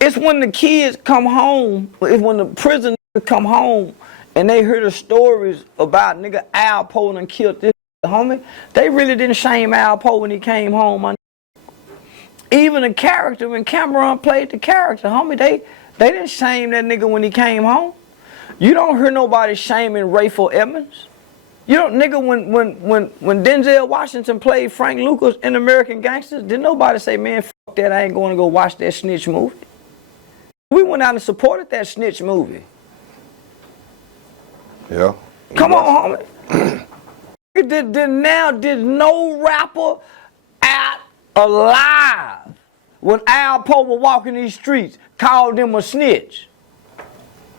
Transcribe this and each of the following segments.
It's when the kids come home, it's when the prisoners come home and they hear the stories about nigga Al Poe and killed this homie. They really didn't shame Al Poe when he came home. Even the character, when Cameron played the character, homie, they didn't shame that nigga when he came home. You don't hear nobody shaming Rayful Edmonds. You don't, nigga, when Denzel Washington played Frank Lucas in American Gangsters, didn't nobody say, man, fuck that, I ain't going to go watch that snitch movie. We went out and supported that snitch movie. Yeah. Come on, homie. Did no rapper out alive when Al Poe was walking these streets called him a snitch?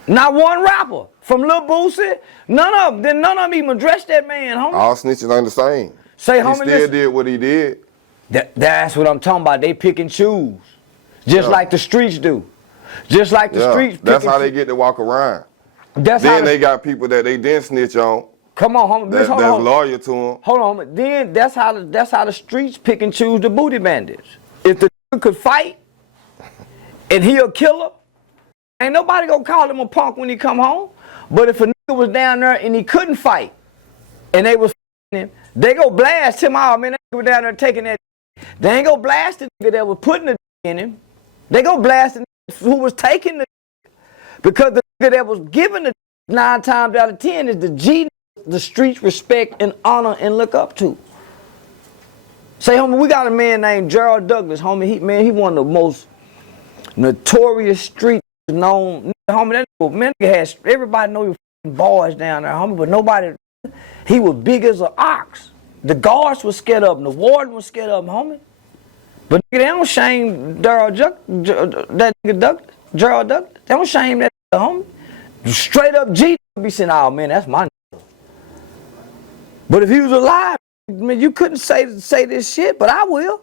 Not one rapper. From Lil Boosie, none of them even addressed that man, homie. All snitches ain't the same. Say, he homie, still listen, did what he did. That's what I'm talking about. They pick and choose. Just like the streets do. Just like the streets pick That's how they get to walk around. Then they got people that they didn't snitch on. Come on, homie. That's loyal to them. Hold on, homie. Then that's how the streets pick and choose the booty bandits. If the nigga could fight and he a killer, ain't nobody gonna call him a punk when he come home. But if a nigga was down there and he couldn't fight and they was him, they go blast him out, man. They go down there taking that. They ain't go blast the nigga that was putting the in him. They go blast the nigga who was taking the because the nigga that was giving the 9 times out of 10 is the G the streets respect and honor and look up to. Say, homie, we got a man named Gerald Douglas, homie. He one of the most notorious street known. Homie, that nigga has everybody know you boys down there, homie, but nobody. He was big as an ox. The guards was scared of him. The warden was scared of him, homie. But nigga, they don't shame Gerald Douglas. They don't shame that homie. Straight up G be saying, "Oh man, that's my." But if he was alive, man, you couldn't say this shit. But I will.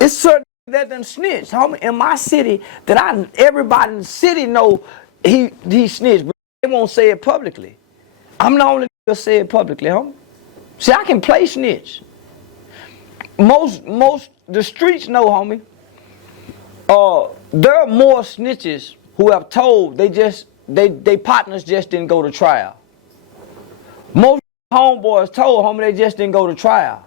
It's certain that them snitched, homie. In my city, everybody in the city know he snitched, but they won't say it publicly. I'm the only nigga say it publicly, homie. See, I can play snitch. Most the streets know, homie. There are more snitches who have told they partners just didn't go to trial. Most homeboys told, homie, they just didn't go to trial.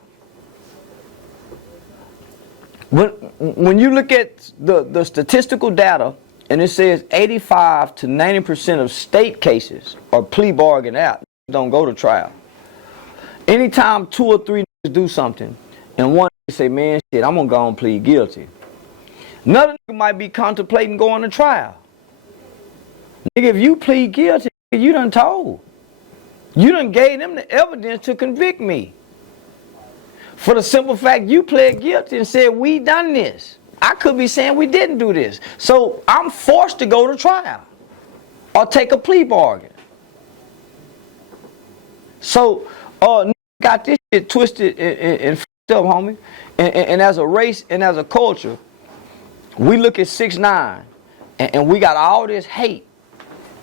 When you look at the statistical data, and it says 85 to 90% of state cases are plea bargain out, don't go to trial. Anytime 2 or 3 niggas do something, and one say, man, shit, I'm gonna go and plead guilty. Another nigga might be contemplating going to trial. Nigga, if you plead guilty, you done told. You done gave them the evidence to convict me. For the simple fact you pled guilty and said, we done this. I could be saying we didn't do this. So I'm forced to go to trial or take a plea bargain. So, got this shit twisted and f***ed up, homie. And as a race and as a culture, we look at 6ix9ine and we got all this hate.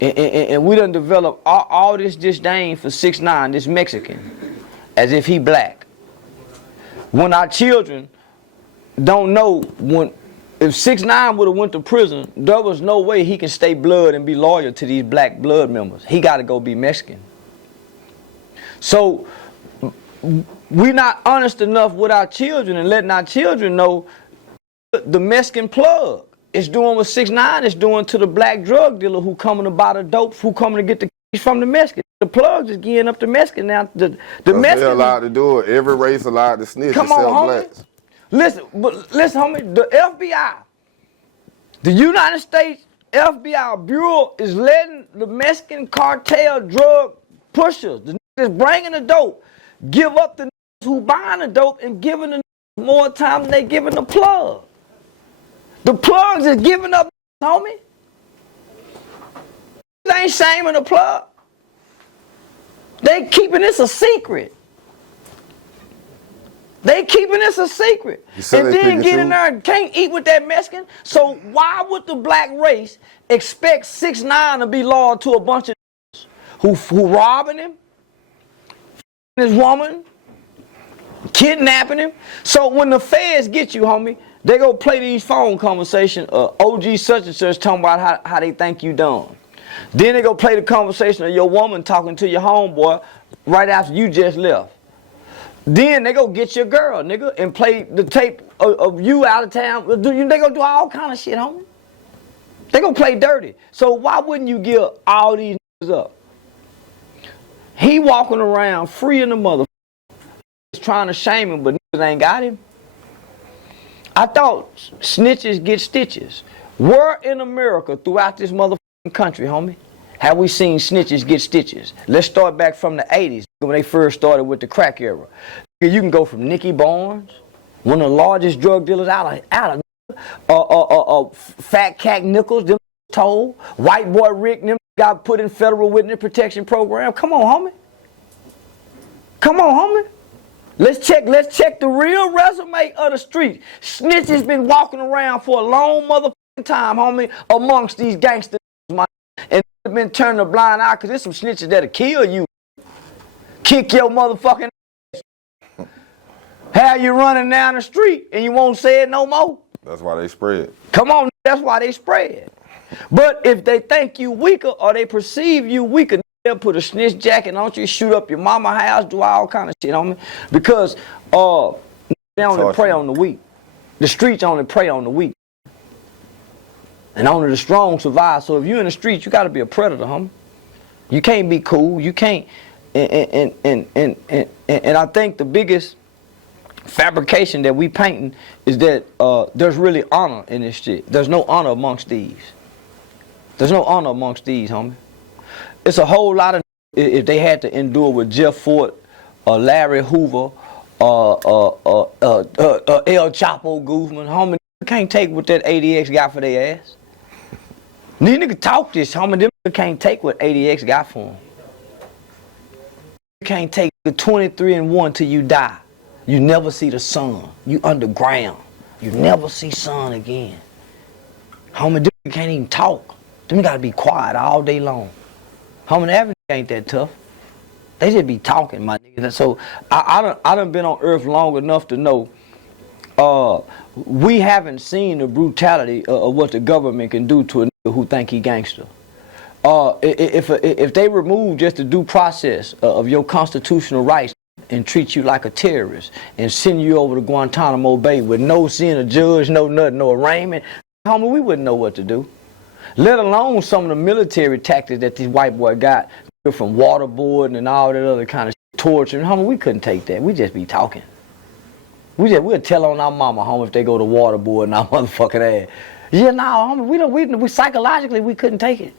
And we done developed all this disdain for 6ix9ine, this Mexican, as if he black. When our children don't know, if 6ix9ine would have went to prison, there was no way he can stay blood and be loyal to these black blood members. He got to go be Mexican. So we're not honest enough with our children and letting our children know the Mexican plug is doing what 6ix9ine is doing to the black drug dealer who coming to buy the dope, who coming to get the keys from the Mexican. The plugs is getting up the Mexican now. The Mexican. They're allowed to do it. Every race allowed to snitch and sell blacks. Listen, homie, the FBI, the United States FBI Bureau is letting the Mexican cartel drug pushers, the niggas bringing the dope, give up the niggas who buying the dope and giving the niggas more time than they giving the plug. The plugs is giving up, homie. They ain't shaming the plug. They keeping this a secret. They keeping this a secret. And then get in there and can't eat with that Mexican. So why would the black race expect 6ix9ine to be loyal to a bunch of who robbing him, his woman, kidnapping him? So when the feds get you, homie, They go play these phone conversations, OG such and such talking about how they think you done. Then they go play the conversation of your woman talking to your homeboy right after you just left. Then they go get your girl, nigga, and play the tape of you out of town. They go do all kind of shit, homie. They go play dirty. So why wouldn't you give all these niggas up? He walking around free in the motherfucker, trying to shame him, but niggas ain't got him. I thought snitches get stitches. Where in America throughout this motherfucking country, homie, have we seen snitches get stitches? Let's start back from the 80s when they first started with the crack era. You can go from Nicky Barnes, one of the largest drug dealers out of Fat Cat Nichols, them told, White Boy Rick, them got put in federal witness protection program. Come on, homie. Come on, homie. Let's check the real resume of the street. Snitches been walking around for a long motherfucking time, homie, amongst these gangsters, man. And been turning a blind eye because there's some snitches that'll kill you. Kick your motherfucking ass. Have you running down the street and you won't say it no more. That's why they spread. Come on, that's why they spread. But if they think you weaker or they perceive you weaker, they'll put a snitch jacket on you, shoot up your mama house, do all kind of shit on me. Because they only prey on the weak. The streets only prey on the weak. And only the strong survive. So if you're in the streets, you got to be a predator, homie. You can't be cool. You can't. And I think the biggest fabrication that we painting is that there's really honor in this shit. There's no honor amongst these. There's no honor amongst these, homie. It's a whole lot of if they had to endure with Jeff Fort, Larry Hoover, El Chapo Guzman, homie, you can't take what that ADX got for their ass. These niggas talk this, homie, them can't take what ADX got for them. You can't take the 23 and 1 till you die. You never see the sun. You underground. You never see sun again. Homie, them can't even talk. Them gotta be quiet all day long. Homie, the average ain't that tough. They just be talking, my nigga. So I done been on earth long enough to know we haven't seen the brutality of what the government can do to a nigga who think he gangster. If they remove just the due process of your constitutional rights and treat you like a terrorist and send you over to Guantanamo Bay with no seeing a judge, no nothing, no arraignment, homie, we wouldn't know what to do. Let alone some of the military tactics that these white boy got from waterboarding and all that other kind of torture. Homie, we couldn't take that. We just be talking. We'll tell on our mama, homie, if they go to waterboard and our motherfucking ass. Yeah, no, homie, we psychologically we couldn't take it.